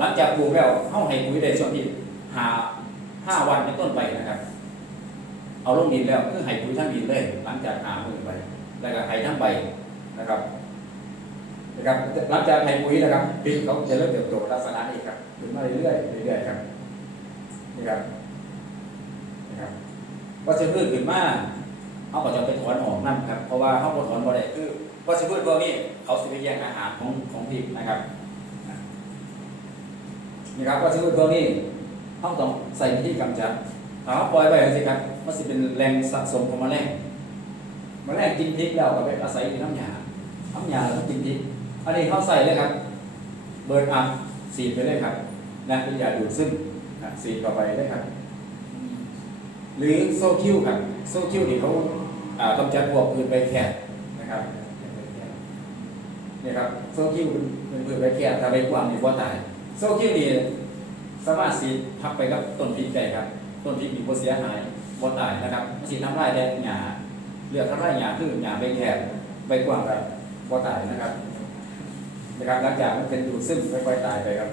หลังจากปลูกแล้วเข้าให้ปุ๋ยได้ช่วงที่หาห้าวันเป็นต้นไปนะครับ เอาลงดินแล้วคือให้ปุ๋ยทั้งดินเลยหลังจากหาปุ๋ยไป แล้วก็ให้ทั้งใบนะครับนะครับหลังจากให้ปุ๋ยนะครับดินเขาจะเริ่มเติบโตลักษณะนี้ครับขึ้นมาเรื่อยๆเรื่อยๆครับนี่ครับนะครับวัชพืชขึ้นมาเขาก็จะไปถอนออกนั่นครับเพราะว่าเขาถอนบ่ได้คือวัชพืชพวกนี้เขาสิไปแย่งอาหารของของพริกนะครับ นี่ครับวัชพืชพวนี้เขาต้องใส่วิธีกำจัดถ้าเขาปล่อยไว้สิครับมันสิเป็นแหล่งสะสมของมแมลงมแมลงกินพริกแล้วก็ไปอาศัยอยู่น้ำยาน้ำยาแล้วก็กินพริกอันนี้เขาใส่เลยครับ เบิร์นอัพสีไปเลยครับนะเป็นยาดูดซึมสีดเข้าไปได้ครับ หรือโซคิวครับโซคิวนี่เขากำจัดพวกพืชใบแคทนะครับนี่ครับโซคิวเป็นพืชใบแคทถ้าใบกว้างนี่บ่ตาย โซคิวนี่สามารถสีทับไปกับต้นพริกได้ครับ ต้นพริกมีบ่เสียหายบ่ตายนะครับมันสีทำลายแดงหญ้าเลือกทำลายหญ้าคือหญ้าใบแคทใบกว้างครับบ่ตายนะครับนะครับหลังจากมันเป็นดูดซึมค่อยๆตายไปครับ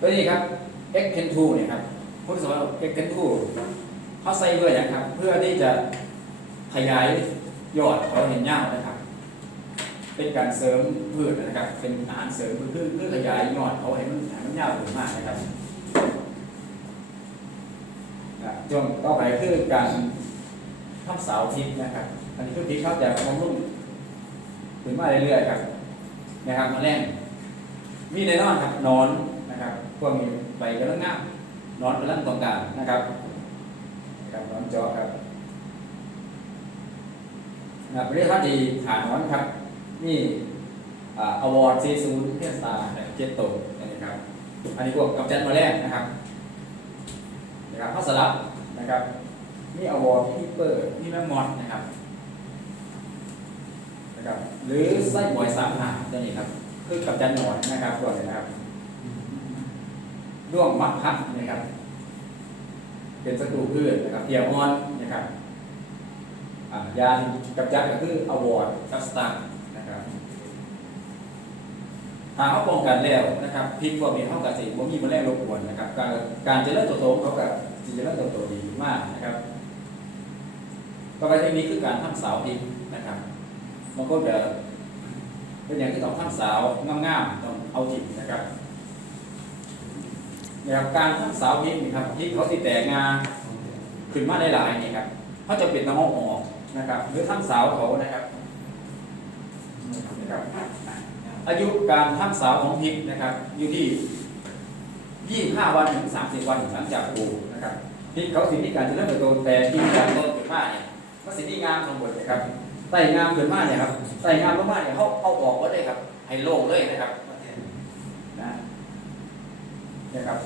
ตัวนี้ครับ x 1 2เนี่ยครับผู้ที่สอน x 1 2เขาใส่ด้วยนะครับ เพื่อที่จะขยายยอดเขาเห็นยาวนะครับ เป็นการเสริมพืชนะครับ เป็นอาหารเสริมเพื่อเพื่อขยายยอดเขาให้มันให้มันยาวขึ้นมากนะครับอะช่วงต่อไปคือการทำเสาทิศนะครับ อันนี้คือทิศเขาจะบำรุงถึงมาเรื่อยๆครับนะครับมาแรงมีแน่นอนครับนอนนะครับพวกนี้ใบกระลังงามนอนกระลังต้องการนะครับนะครับนอนจอครับนะครับเรียกว่าดีฐานนอนครับ นี่อวอร์ดซีซูนเพียสตาร์เจ็ดโตนะครับ อันนี้พวกกับจันมาแรกนะครับนะครับข้าสลับนะครับนี่อวอร์ดที่เปอร์นี่แมมมอนนะครับนะครับ หรือไส้บอยสามหาตัวนี้ครับ คือกับจันหนอนนะครับตัวนี้นะครับด้วงมักพักนะครับ เป็นศัตรูพืชนะครับเทียมอนนะครับอ่ายากับจัดก็คืออวอร์ดคัสตาร์ หากเขาป้องกันแล้วนะครับพิษพวกนี้เขากับสิบ่มีมลงรบกวนนะครับ การการเจริญเติบโตของเขากับเจริญเติบโตดีมากนะครับต่อไปที่นี้คือการทำเสาพิษนะครับบางคนจะเป็นอย่างที่ต้องทำสาวงามๆต้องเอาจิตนะครับนะครับการทำสาวพริกนี่ครับพริกเขาสิแตกงาขึ้นมาได้หลายนี่ครับเขาจะเป็นต้องอออกนะครับ หรือทำสาวเขานะครับนะครับ อายุการทำสาวของพริกนะครับ อยู่ที่ 25 วันถึง 30 วันหลังจากปลูกนะครับพริกเขาสิมีการเจริญเติบโตแต่ที่การต้นขึ้นมาเนี่ยมันสิมีงามทั้งหมดนะครับไต่งามเกินมากเนี่ยครับไต่งามมากๆเนี่ยเขาเอาออกก็ได้ครับ ให้โล่งเลยนะครับนะนะครับ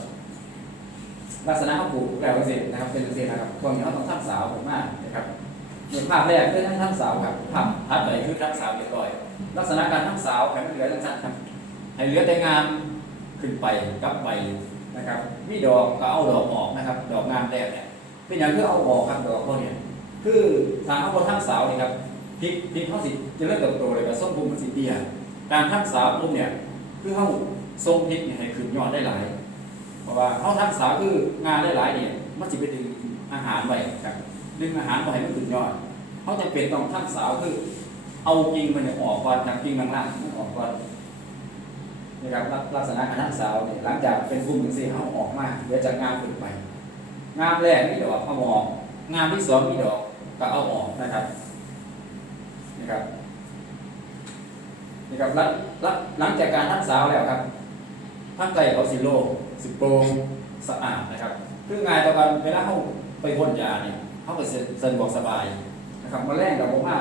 ลักษณะเขาปลูกแล้วเสร็จนะครับเป็นเสร็จนะครับพวกนี้เขาต้องทำสาวผมมากนะครับ ภาพแรกคือทั้งทำสาวครับภาพทัดไปคือทำสาวเรียบร้อย ลักษณะการทำสาวให้มันเหลือสั้นๆครับให้เหลือแต่งามขึ้นไปกับใบนะครับมีดอกก็เอาดอกออกนะครับ ดอกงามแรกเนี่ยเป็นอย่างที่เอาออกครับดอกพวกเนี้คือทางเขาบนทำสาวนี่ครับพริกพริกเขาสิจะเริ่มเติบโตเลยแต่ส้มภูมิมันสิเตี้ยการทักษาปุ๊บเนี่ยคือเขาทรงพริกเนี่ยให้ขึ้นยอดได้หลาย เพราะว่าเขาทักษาคืองานได้หลายเนี่ยมันจะไปดึงอาหารไว้ครับ ดึงอาหารไปให้มันขึ้นยอดเขาจะเป็นต้องทักษาวคือ เอากิงมันเนี่ยออกก่อนจากกิ่งล่างๆมันออกก่อนนะครับลักษณะการทักษาวเนี่ยหลังจากเป็นภูมิถึงสี่เขาออกมาเดี๋ยวจะงามขึ้นไป งามแรกนี่ดอกเอาออกงามที่สองมีดอกก็เอาออกนะครับนะครับนี่ครับหลังหลังหลังจากการทักษาวแล้วครับท่านไก่เขาสิโลสิโปรงสะอาดนะครับคืองานต่อการเวลาเขาไปพ่นยาเนี่ย เขาไปเซ็นบอกสบายนะครับมาแรงกับผมว่า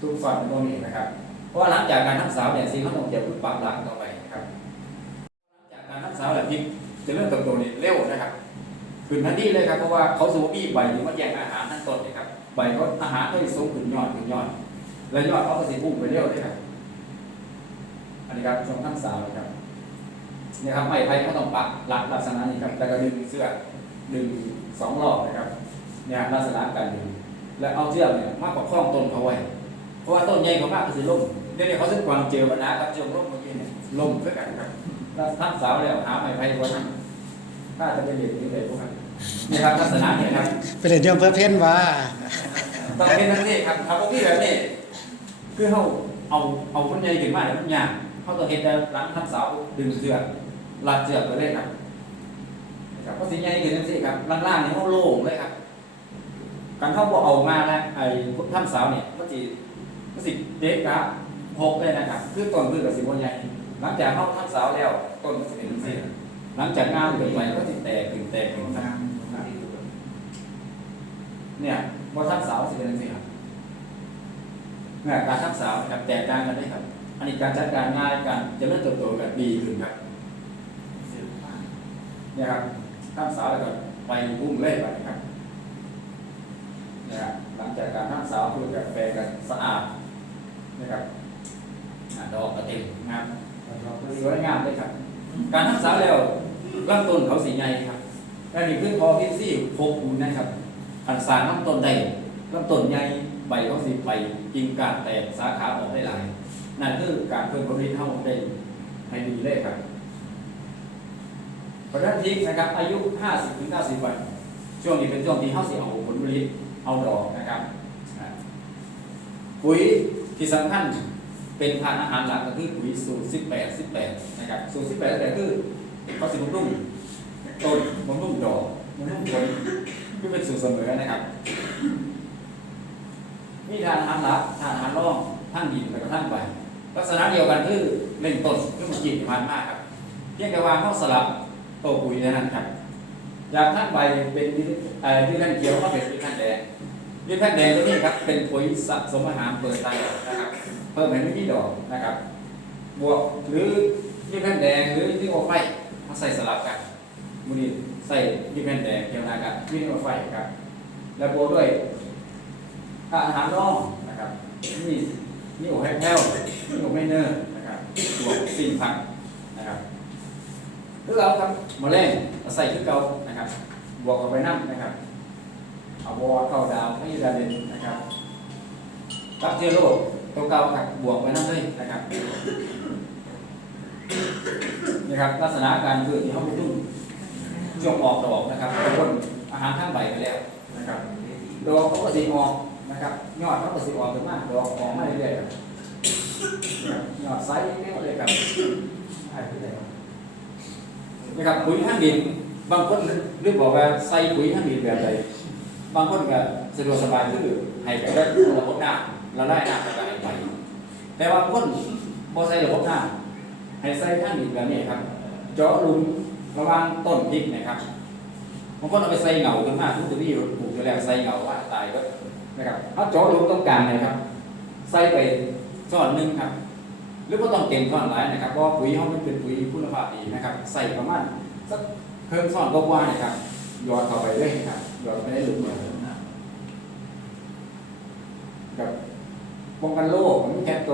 ทุกฝ่ายมันตรงนี้นะครับ เพราะว่าหลังจากการทักษาวเนี่ยสิ่งเขาต้องเจ็บปรับหลังต่อไปนะครับหลังจากการทักษาวแล้วพิษจะเริ่มเติบโตนี่เร็วนะครับขึ้นทันทีเลยครับเพราะว่าเขาสูบมีใบหรือว่าแย่งอาหารทั้งต้นนะครับใบเขาอาหารเขาจะสูงขึ้นยอดขึ้นยอดแล้วยอดเขาก็สิพุ่งไปเร็วเลยครับอันนี้ครับช่วงทั้งสาวนะครับนี่ครับไม้ไผ่เขาต้องปักหลักลักษณะนี้ครับแล้วก็ดึงเสื้อดึงสองรอบนะครับ เนี่ยลักษณะการดึงแล้วเอาเชือกเนี่ยมากกว่าคล้องต้นเขาไว้เพราะว่าต้นใหญ่เขามากก็สิล่มเดี๋ยวนี้เขาซึ่งกวางเจอปัญหากับเจอล่มเมื่อกี้เนี่ยล่มเพื่อกันครับแล้วท่านสาวแล้วหาไม้ไผ่วันนั้นถ้าจะไปเรียนนี่เลยพวกนั้นนี่ครับลักษณะเนี่ยครับเป็นเรื่องเพื่อเพ่นว่าต้องเป็นนั่นนี่ครับทำพวกนี้แบบนี้คือเขาเอาเอาคนใหญ่ขึ้นมาเนี่ยมันยากเขาต้องเห็นแต่หลังท่านสาวดึงเสือกลัดเสือกไปเลยครับนะครับเพราะสิ่งใหญ่ขึ้นนั่นสิครับล่างๆเนี่ยเขาโล่งเลยครับ การเข้าบ่เอามานะไอ้ท่านสาวเนี่ยมันสิมันสิเด็กครับหกเลยนะครับคือต้นพืชกับสิบวันใหญ่หลังจากเข้าท่านสาวแล้วต้นมันสิเป็นจังซี่หลังจากงามเกิดไปก็สิแตกขึ้นแตกขึ้นครับเนี่ยพอท่านสาวสิเป็นจังซี่ครับเนี่ยการท่านสาวนะครับแตกต่างกันได้ครับ อันนี้การจัดการง่ายการเจะเริ่มเติบโตแบบดีขึ้นครับเนี่ยครับท่านสาวแล้วก็ไปพุ่งเล่ไปนะครับ นะครับหลังจากการทั้งสาวคือแบบแปลกันสะอาดนะครับดอกกระเต็มงามสวยงามเลยครับ การทั้งสาวแล้วลำต้นเขาสีใหญ่ครับและนี่คือพอพิซี่หกคูณนะครับอันสารลำต้นใดลำต้นใหญ่ใบเขาสีไปกิ่งกาดแตกสาขาออกได้หลาย นั่นคือการเพิ่มผลผลิตเท่าได้ให้ดีเลยครับผลผลิตนะครับอายุ 50-90 วัน ช่วงนี้เป็นช่วงที่เขาสิเอาผลผลิต เอาดอกนะครับปุ๋ยที่สำคัญเป็นทานอาหารหลักก็คือปุ๋ยสูตร18 18นะครับสูตร18แต่คือเขาสิบำรุงต้นบำรุงดอกบำรุงผลคือเป็นสูตรเสมอนะครับ มีทานอาหารหลักทานอาหารร่องทั้งดินแล้วก็ทั้งใบลักษณะเดียวกันคือเล่นต้นคือมันจีบผ่านมากครับเพียงแต่ว่าเขาสลับโตวปุ๋ยนั้นครับ จากท่านใบเป็นเอ่อที่ท่านเขียวก็เป็นที่ท่านแดงที่ท่านแดงตัวนี้ครับเป็นปุ๋ยสะสมอาหารเปิดตายนะครับเพิ่มให้ไม่ที่ดอกนะครับ บวกหรือที่ท่านแดงหรือที่โอไฟมาใส่สลับกันมูนีใส่ที่ท่านแดงเกี่ยวนากันที่โอไฟครับ แล้วบวกด้วยอาหารร่องนะครับนี่นี่โอแฮปเปิลนี่โอไมเนอร์นะครับบวกสิ่งผักนะครับ หรือเราครับมาเล่นเอาใส่ขึ้นเก่านะครับบวกเข้าไปน้ำนะครับเอาวอเข้าดาวให้ดาเด่นนะครับตับเจอโรคตัวเก่าครับบวกไปน้ำเลยนะครับนี่ครับลักษณะการเกิดที่เขาพูดถึงช่วงออกดอกนะครับคนอาหารข้างใบไปแล้วนะครับดอกเขาก็สีออกนะครับยอดเขาก็สีออกขึ้นมากดอกออกมาเรื่อยๆครับนะยอดไซส์เรื่อยๆครับใช่ขึ้นเลย นะครับปุ๋ยทางดิน บางคนเรียกบอกว่าใส่ปุ๋ยทางดินแบบใดบางคนก็สะดวกสบายคือให้ไปได้ระบบน้ำเราได้น้ำกระจายไปแต่ว่าคนบ่ใส่ระบบน้ำให้ใส่ทางดินแบบนี้ครับเจาะลุมระว่างต้นพริกนะครับบางคนเอาไปใส่เหงาขึ้นมาทุกที่ปลูกอยู่แล้วใส่เหงาว่าตายก็นะครับเอาเจาะลุมตรงกางเลยครับ ใส่ไปช้อนหนึ่งครับ หรือว่าต้องเต็มช้อนหลายนะครับเพราะปุ๋ยเขามันเป็นปุ๋ยคุณภาพดีนะครับ ใส่ประมาณสักเพิ่มช้อนก็ว่านะครับหยอดเข้าไปเลยครับหยอดไปในหลุมเลยกับป้องกันโรคมีแคปโต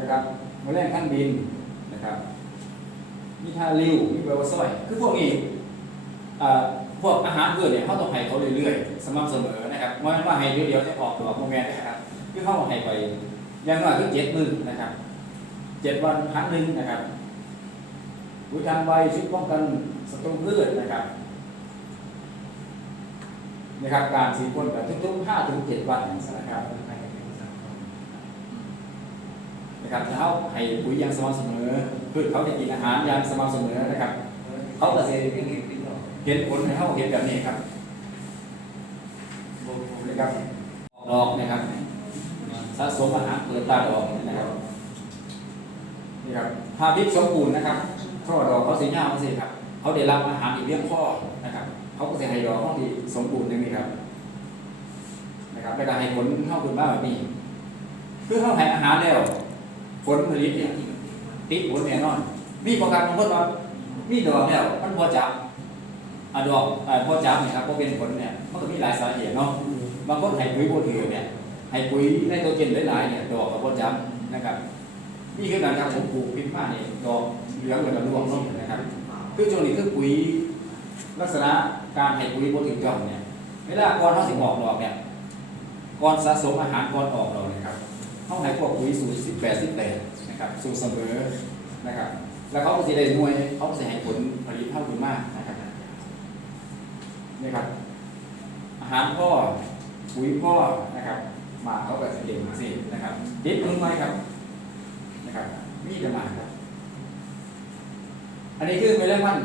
นะครับมแมลงขั้นบินนะครับมีทาริวมีเบลวาซอย คือพวกนี้อ่าพวกอาหารเพื่อเนี่ยเขาต้องให้เขาเรื่อยๆสม่ำเสมอนะครับว่าว่าให้เดียวๆจะออกดอกโมแมนนะครับคือเขาต้องให้ไปอย่างน้อยคือเจ็ดมือนะครับ เจ็ดวันครั้งหนึ่งนะครับปุ๋ยทางใบชุดป้องกันศัตรูพืชนะครับนะครับ การสีพ่นแบบทุกๆห้าถึงเจ็ดวันนะครับนะครับแล้วให้ปุ๋ยย่างสม่ำเสมอพืชเขาได้กินอาหารย่างสม่ำเสมอนะครับเขาจะเห็นผลให้เขาเห็นแบบนี้ครับนะครับออกดอกนะครับสะสมอาหารเปิดตาดอกนะครับ นี่ครับถ้าพริกสมบูรณ์นะครับช่อดอกเขาสีหน้าเขาสิครับเขาได้รับอาหารอีกเรื่องข้อนะครับเขาก็จะให้ดอกเขาดีสมบูรณ์อย่างนี้ครับนะครับไม่ได้ให้ผลเข้าคุณบ้าแบบนี้คือเขาให้อาหารแล้วผลผลิตเนี่ยติดผลแน่นอน มีปรแกรมบางคนว่ามีดอกแล้วมันพอจับอะดอกอะพอจับเนี่ยครับพอเป็นผลเนี่ยมันก็มีหลายสาเหตุเนาะบางคนให้ปุ๋ยโบถือเนี่ยให้ปุ๋ยในตัวเจนหลายๆเนี่ยดอกกับพอจับนะครับ นี่คือการทำผมปลูกพริกผ้าเนี่ยดอกเหลืองเหมือนกับรวงเนาะนะครับ คือช่วงนี้คือปุ๋ยลักษณะการให้ปุ๋ยบนถึงจอมเนี่ยเวลาก่อนเขาสิออกดอกเนี่ยก่อนสะสมอาหารก่อนออกดอกนะครับเขาให้พวกปุ๋ยสูตรสิบแปดสิบแปดนะครับสูตรเสมอนะครับแล้วเขาก็สิได้หน่วยเขาก็สิให้ผลผลิตเท่าขึ้นมากนะครับนี่ครับ อาหารพ่อปุ๋ยพ่อนะครับ มาเขาก็จะเด่นสินะครับติดมือไว้ครับ ครับมีแต่หมากครับ อันนี้คือเมล็ดมัน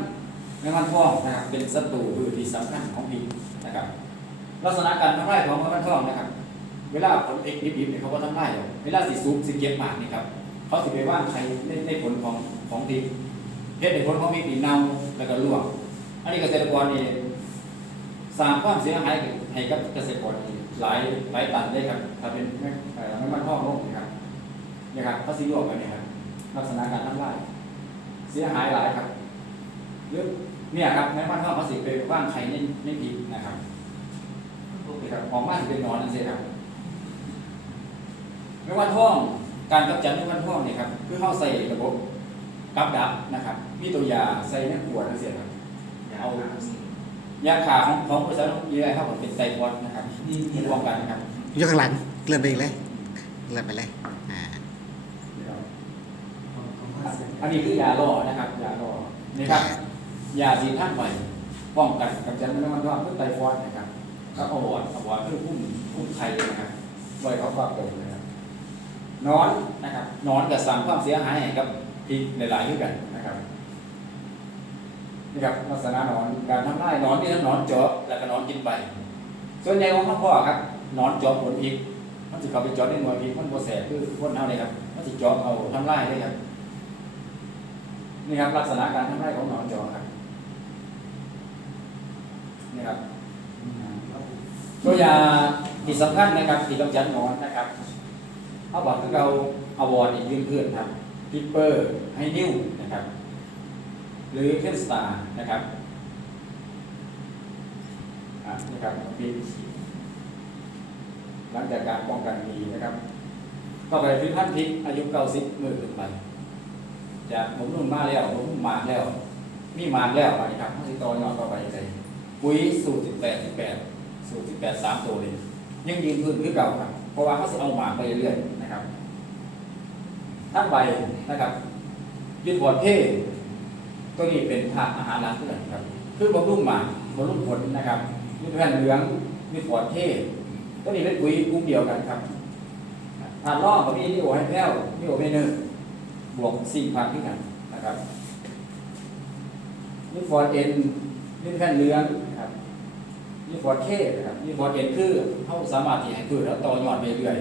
เมล็ดมันทองนะครับ เป็นศัตรูพืชที่สำคัญของพริกนะครับ ลักษณะการทำลายของเมล็ดมันทองนะครับ เวลาผลพริกดิบๆเนี่ยเขาก็ทำลายหรอกเวลาสิซุปสิเก็บหมากนี่ครับเขาสิไปว่างใครในในผลของของพริกเฮ็ดในผลของพริกนี่เน่าแล้วก็ลวกอันนี้เกษตรกรนี่สร้างความเสียหายให้กับเกษตรกรนี่หลายหลายตันเลยครับถ้าเป็นเอ่อเมล็ดมันทองลง นะครับเนี่ยครับเขาสิลวกกันเนี่ยครับลักษณะการทำลายเสียหายหลายครับหรือเนี่ยครับแม้ว่าถ้าเขาสิไปว่างใครในในผิดนะครับนี่ครับของบ้านเป็นนอนนั่นสิครับไม่ว่าท่องการกำจัดไม่ว่าท่องเนี่ยครับคือเข้าใส่ระบบกับดักนะครับ มีตัวยาใส่ในขวดนั่นสิครับเอายาขาของของบริษัทยีไรครับผมเป็นไซฟอสนะครับนี่ที่นี่ป้องกันนะครับยกข้างหลังเลื่อนไปอีกเลยเลื่อนไปเลย อันนี้คือยาล่อนะครับยาล่อนี่ครับยาสีท่านไปป้องกันกับจันทร์น้ำมันร้อนเพื่อไตฟอดนะครับก็อวอดอวอดเพื่อพุ่มพุ่มไข่นะครับไว้เขาฝากตรงนะครับนอนนะครับนอนกับสั่งความเสียหายให้กับที่หลายๆด้วยกันนะครับนี่ครับลักษณะนอนการทำลายนอนนี่ทั้งนอนเจาะแล้วก็นอนกินไปส่วนใหญ่ของพ่อครับนอนเจาะผลพิกมันจะเข้าไปเจาะในหน่วยพิกมันโบแสบคือพ่นเอาเลยครับมันจะเจาะเอาทำลายได้ครับ นี่ครับลักษณะการทำลายของหนอนจาะครับนี่ครับตัวยาที่สำคัญนะครับที่กำจัดหนอนนะครับเอาบอกคือเราเอาวอร์ดอีกยืนเพื่อนครับพิปเปอร์ให้นิ้วนะครับ หรือเคนสตาร์นะครับอะครับปีหลังจากการป้องกันดีนะครับ ต่อไปพิพันธ์พิษอายุเก้าสิบมือขึ้นไป จากผมนุ่นมาแล้วผมมาแล้ว มีมาแล้วอันนี้ครับต้องติดต่อยอดต่อไปเลยปุ๋ยสูตร18 18สูตร18 3ตัวเลยยังยืนพื้นคือเก่าครับ เพราะว่าเขาจะเอาหมากไปเรื่อยๆนะครับทั้งใบนะครับ ยืดหัวเท่ตัวนี้เป็นถาอาหารหลักเพื่อนครับ คือบำรุงหมากบำรุงผลนะครับยืดแผ่นเหลืองยืดหัวเท่ตัวนี้เป็นปุ๋ยกลุ่มเดียวกันครับถาดล่องกับมีนิโอให้แพ้วนิโอเมเนอร์ บวกสี่พันที่กันนะครับยืดหัวเอ็นนี่แผ่นเรือนะครับนี่ฟอร์เคนะครับนี่ฟอร์เอ็นคือเขาสามารถที่ให้พืชแล้วต่อยอดไปเรื่อย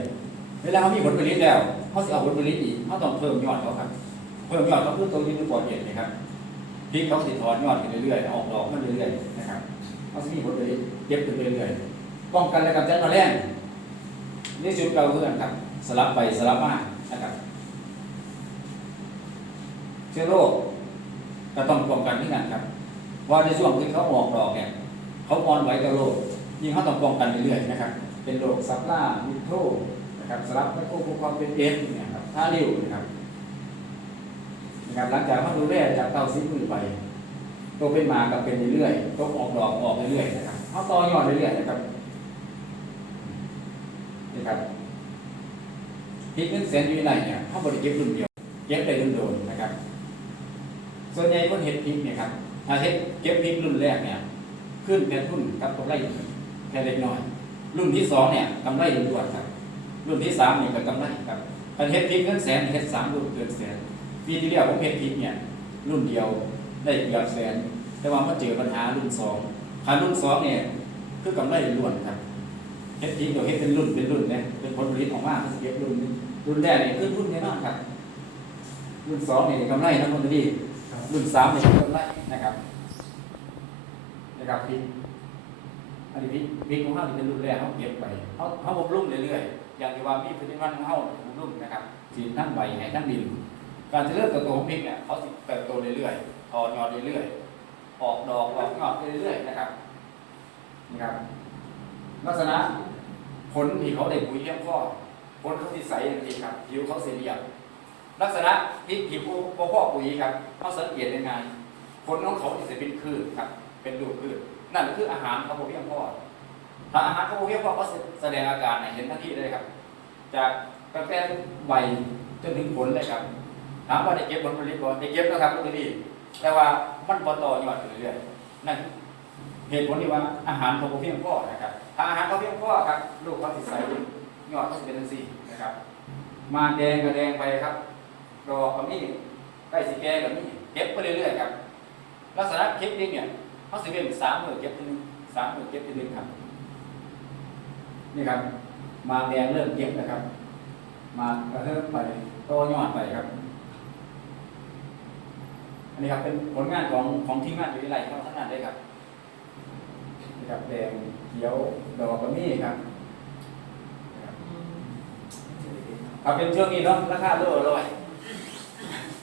เวลาเขามีผลผลิตแล้วเขาจะเอาผลผลิตอีกเขาต้องเพิ่มยอดเขาครับเพิ่มยอดเขาคือตัวนี้คือฟอร์เอ็นนะครับพริกเขาสิถอนยอดขึ้นเรื่อยๆออกดอกขึ้นเรื่อยๆนะครับเขาจะมีผลผลิตเก็บขึ้นเรื่อยๆป้องกันและกำจัดแมลงนี่จุดเราเพื่อนครับสลับไปสลับมานะครับ เชื้อโรคก็ต้องป้องกันที่นั่นครับ ว่าในช่วงที่เขาออกดอกเนี่ยเขาอ่อนไหวกับโรคยิ่งเขาต้องป้องกันเรื่อยๆนะครับ เป็นโรคซับล่ามิโทนะครับสลับและควบคุมความเป็นเอฟนะครับท่าเร็วนะครับนะครับหลังจากเขาดูแลจากเต้าซีมือไปตัวเป็นมากับเป็นเรื่อยๆตัวออกดอกออกเรื่อยๆนะครับเขาต่อยอดเรื่อยๆนะครับนี่ครับพริกเงินแสนอยู่ในเนี่ยเขาบริเก็บรุ่นเดียวเก็บได้รุ่นโดนนะครับ ส่วนใหญ่คนเห็ดพริกเนี่ยครับถ้าเฮ็ดเก็บพริกรุ่นแรกเนี่ย ขึ้นแค่ทุนกับกำไรแค่เล็กน้อย รุ่นที่สองเนี่ยกำไรล้วนครับ รุ่นที่สามเนี่ยก็กำไรครับถ้าเฮ็ดพริกเงินแสนเฮ็ดสามรุ่นเกินแสนปีที่แล้วผมเฮ็ดพริกเนี่ย รุ่นเดียวได้เกือบแสน แต่ว่ามาเจอปัญหารุ่นสองถ้ารุ่นสองเนี่ยคือกำไรล้วนครับเฮ็ดพริกเดี๋ยวเฮ็ดเป็นรุ่นเป็นรุ่นเนี่ยเป็นผลผลิตออกมาเก็บรุ่นรุ่นแรกเนี่ยคือรุ่นแน่นอนครับ รุ่นสองเนี่ยกำไรทั้งหมดดี รุ่นสามเนี่ยกำไรนะครับนะครับพริกอันนี้พริกพริกของเขาเป็นรุ่นแรกเขาเก็บไปเขาเขาบำรุงเรื่อยๆอย่างที่ว่ามีผลิตภัณฑ์ของเขาบำรุงนะครับสีทั้งใบให้ทั้งดิน การจะเริ่มเติบโตของพริกเนี่ยเขาสิเติบโตเรื่อยๆออกยอดเรื่อยๆออกดอกออกยอดเรื่อยๆนะครับนะครับลักษณะผลที่เขาได้ปุ๋ยเยี่ยมข้อผลเขาสีใสจริงครับผิวเขาสีเรียบ ลักษณะที่ผิวพ่อพ่อปุ๋ยครับเขาสังเกตยังไงผลของเขาจะเป็นคลื่นครับ เป็นรูปพืชนั่นคืออาหารเขาบ่เพียงพอถ้าอาหารเขาบ่เพียงพอก็แสดงอาการเห็นทันทีเลยครับ จากตั้งแตใบจนถึงผลเลยครับถามว่าได้เก็บผลผลิตบ่ได้เก็บนะครับลูกพี่แต่ว่ามันบ่ต่อยอดเรื่อยๆนั่นเหตุผลที่ว่าอาหารเขาบ่เพียงพอนะครับถ้าอาหารเขาเพียงพอครับลูกเขาสิใส่ยอดเขาสิเป็นจังซี่นะครับ มาแดงก็แดงไปครับ ดอกก็มีใกล้สิแก่ก็มีเก็บไปเรื่อยๆครับ ลักษณะเก็บนี่เนี่ยเขาสิเป็นสามหมือเก็บทีนึงสามหมือเก็บทีนึงครับ นี่ครับ มาแดงเริ่มเก็บนะครับ มากระเทิบไปโตยอดไปครับ อันนี้ครับเป็นผลงานของของทีมงานอยู่ที่ไรเขาทั้งนั้นเลยครับนี่ครับแดงเขียวดอกก็มีครับนะครับครับเป็นช่วงนี้เนาะราคาโลละร้อย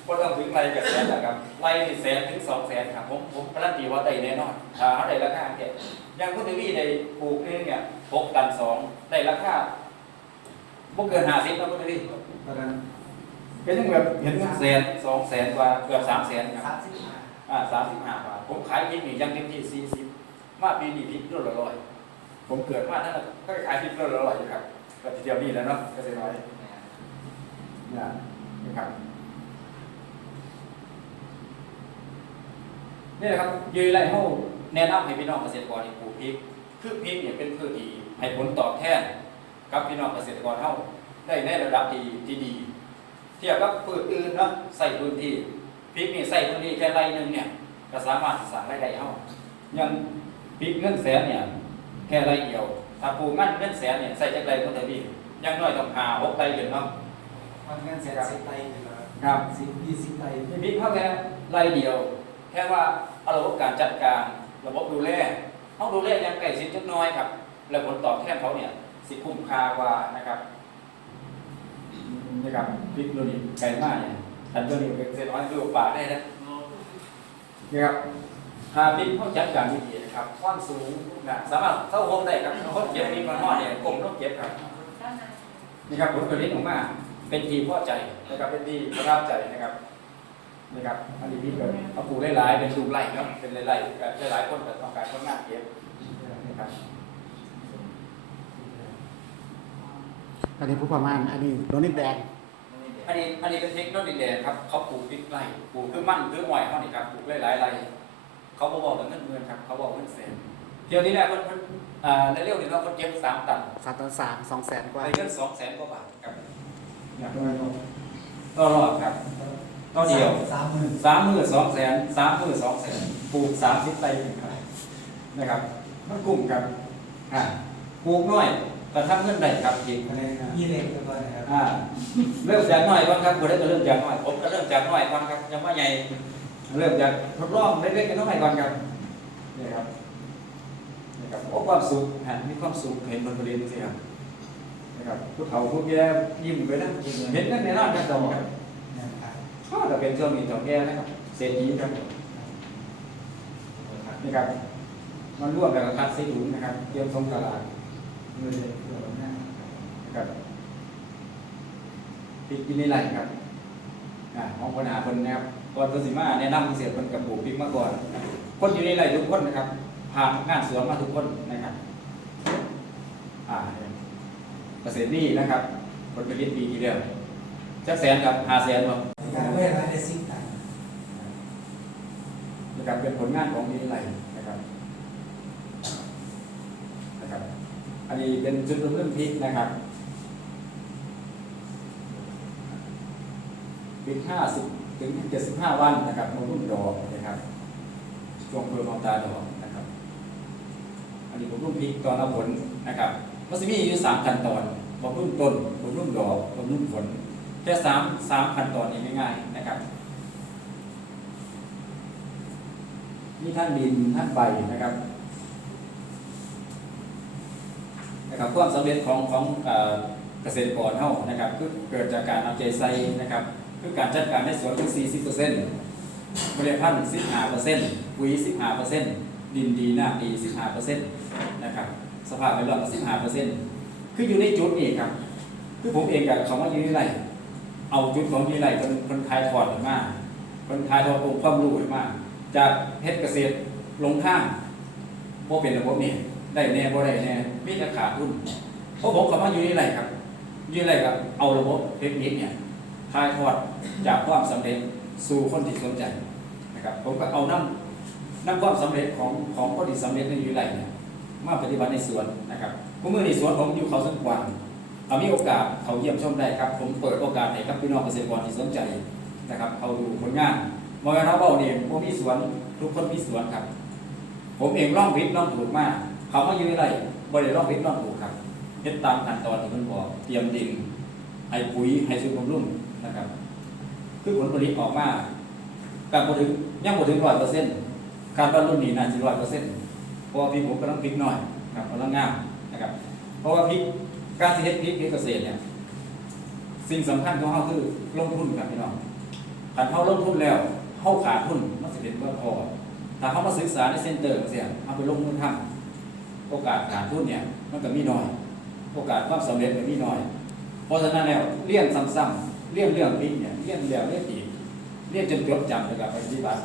ก็ต้องถึงไรกับแสนนะครับไรนี่แสนถึงสองแสนครับผมผมการันตีว่าได้แน่นอนถ้าเขาได้ราคาเด็ดอย่างคุณทวีได้ปลูกเองเนี่ยหกตันสองได้ราคาบ่เกินห้าสิบนะคุณทวีตอนนั้นเป็นยังแบบเห็นเงินแสนสองแสนกว่าเกือบสามแสนครับสามสิบห้าอ่าสามสิบห้าบาทผมขายพริกนี่ยังเต็มที่สี่สิบมาปีนี้พริกโลละร้อยผมเกิดมาท่านนก็ขายพริกโลละร้อยอยู่ครับก็ทีเดียวนี่แหล้วเนาะก็เสียน้อยนี่นี่ครับ นี่แหละครับยืนไรเฮาแนะนำให้พี่น้องเกษตรกรที่ปลูกพริก คือพริกเนี่ยเป็นพืชที่ให้ผลตอบแทน กับพี่น้องเกษตรกรเฮาได้ในระดับที่ที่ดี เทียบกับพืชอื่นเนาะใส่พื้นที่พริกนี่ใส่พื้นที่แค่ไรหนึงเนี่ยก็สามารถสั่งรายได้เฮายังพริกเงินแสนเนี่ยแค่ไรเดียว ถ้าปลูกงั้นเงินแสนเนี่ยใส่จากไรก็เท่านี้อยังน้อยต้องหาหกไรเดือนเนาะมันเงินเสียสิบไตอยู่แล้วครับสิบยี่สิบไตมีพริกเท่าแค่ไรเดียว แค่ว่า เอาระบบการจัดการระบบดูแลเขาดูแลอยังใกล้ชิดจักน้อยครับ แล้วผลตอบแทนเขาเนี่ยสิคุ้มค่ากว่านะครับนะครับพริกตัวนี้ไกลมากเนี่ยทันตัวนี้เป็นเศษน้อยดูป่าได้นะนะครับถ้าพริกเขาจัดการดีๆนะครับความสูงนะสามารถเข้าโฮมได้ครับคนเก็บพริกมันหม้อเนี่ยกลมต้องเก็บครับนี่ครับผลผลิตออกมาเป็นที่พอใจนะครับเป็นที่ประทับใจนะครับ นี่ครับอันนี้พี่เกิดเอาปลูกหลายๆเป็นลูกไร่เนาะเป็นหลายๆหลายๆคนแต่ต้องการคนมากเก็บนะครับอันนี้ผู้ประมาณอันนี้โดนิดแดงอันนี้อันนี้เป็นพริกต้นดินแดงครับเขาปลูกพริกไร่ปลูกคือมั่นคือหอยเขานี่ครับปลูกหลายๆไร่เขาบอกบอกถึงเงินเงินครับเขาบอกเงินแสนเดี๋ยวนี้แหละคนคนอ่าในเร็วๆนี้เราคนเก็บสามตันสามตันสามสองแสนกว่าไปเงินสองแสนกว่าบาทครับอยากได้ก็ต่อรอดครับ ต่อเดียวสามหมื่นสามมือสองแสนสามมือสองแสนปลูกสามสิบไร่ครับนะครับมันกลุ่มครับอ่าปลูกน้อยแต่ทำเงินได้ครับจริงอะไรนะยี่เล็กตัวนะครับอ่าเริ่มจากน้อยก่อนครับคนได้ก็เริ่มจากน้อยผมก็เริ่มจากน้อยก่อนครับยังว่าใหญ่เริ่มจากทดลองเล็กๆน้อยๆก่อนครับนี่ครับนี่ครับโอ้ความสุขฮะมีความสุขเห็นผลผลิตสิครับนะครับผู้เฒ่าผู้แก่ยิ้มไปนะเห็นกันในร้านกันดอก ก็จะเป็นช่วงนี้ช่วงแก่นะครับเศรษฐีครับนี่ครับมันร่วมกับคัดซีดุนนะครับเตรียมส่งตลาดเงินเลยตัวหน้านะครับพริกกินในไรครับอ่าของปัญหาคนนะครับก่อนตัวสิมาแนะนำเสียคนกับปลูกพริกมาก่อน คนอยู่ในไรทุกคนนะครับผ่านงานสวนมาทุกคนนะครับอ่าเกษตรนี่นะครับผลผลิตปีที่แล้ว จักแสนกับหาแสนบ่การเวลาได้สิบตันนะครับเป็นผลงานของวิทยาลัยนะครับนะครับ อันนี้เป็นจุดเริ่มพริกนะครับพริกห้าสิบถึงเจ็ดสิบห้าวันนะครับมารุ่นดอกนะครับช่วงเพิ่มความตาดอกนะครับ อันนี้ผมรุ่นพริกตอนเอาผลนะครับมันจะมีอยู่สามขั้นตอนบำรุงต้นบำรุงดอกบำรุงผล แค่สามสามขั้นตอนนี้ง่ายๆนะครับนี่ท่านดินท่านใบนะครับนะครับความสำเร็จของของเอ่อเกษตรกรเท่านะครับคือเกิดจากการเอาใจใส่นะครับ คือการจัดการในสวนถึง 40%เมล็ดพันธ์15%ปุ๋ย15%ดินดีน้ำดี15%นะครับสภาพแวดล้อม15%คืออยู่ในจุดนี้ครับ คือผมเองกับคำว่าอยู่ในไร เอาจุดของอยู่ในไรคนคนทายถอดออกคนทายถอดองค์ความรู้ออกมาจากเฮ็ดเกษตรลงข้างบ่เป็นระบบนี่ได้แน่บ่ได้แน่มีแต่ขาดทุนเพราะผมคำว่าอยู่นี่ไรครับอยู่นี่ไรครับเอาระบบเทคนิคเนี่ยถ่ายทอดจากความสำเร็จสู่คนที่สนใจนะครับ ผมก็เอานำนำความสำเร็จของของคนที่สำเร็จในอยู่ไรเนี่ยมาปฏิบัติในสวนนะครับผมมือในสวนผมอยู่เขาสวนกวาง เอามีโอกาสเขาเยี่ยมชมได้ครับ ผมเปิดโอกาสให้กับพี่น้องเกษตรกรที่สนใจนะครับเขาดูผลงานมองเราเบาเนี่ยผมมีสวนทุกคนมีสวนครับ ผมเองร่องวิทย์ร่องถูกมาก เขามาอยู่ไรบริเวณร่องวิทย์ร่องถูกครับเฮ็ดตามขั้นตอนที่ผมบอกเตรียมดินให้ปุ๋ยให้สูตรบำรุงนะครับคือผลผลิตออกมาการบ่ถึงยังบ่ถึงร้อยเปอร์เซ็นต์การว่ารุ่นนี้น่าจะร้อยเปอร์เซ็นต์เพราะว่าพริกผมกำลังพริกน้อยครับกำลังงามนะครับเพราะว่าพริก การที่เฮ็ดพริกเฮ็ดเกษตรเนี่ยสิ่งสำคัญของเขาคือลงทุนครับพี่น้องถ้าเขาลงทุนแล้วเขาขาดทุนมันสิเป็นว่าพอถ้าเขามาศึกษาในเซ็นเตอร์เสียเอาไปลงมือทำโอกาสขาดทุนเนี่ยมันก็มีน้อย โอกาสความสำเร็จก็มีน้อย เพราะฉะนั้นแล้วเรียนซ้ำๆเรียนเรื่องพริกเนี่ยเรียนแล้วเรียนอีกเรียนจนจดจำนะครับไปปฏิบัติ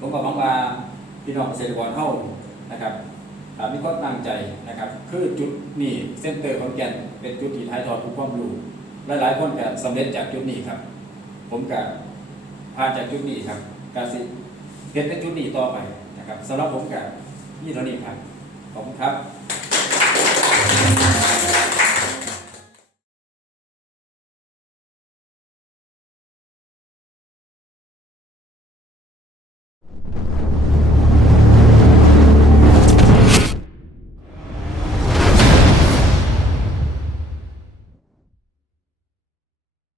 ผมก็หวังว่าพี่น้องเกษตรกรเฮานะครับ มีความตั้งใจนะครับ คือจุดนี้เส้นเตอร์ของแก่นเป็นจุดที่ท้ายทอดทุกความรู้หลายๆคนก็สำเร็จจากจุดนี้ครับ ผมก็ผ่านจากจุดนี้ครับกาสิเห็นในจุดนี้ต่อไปนะครับสำหรับผมกับนี่เท่านี้ครับขอบคุณครับ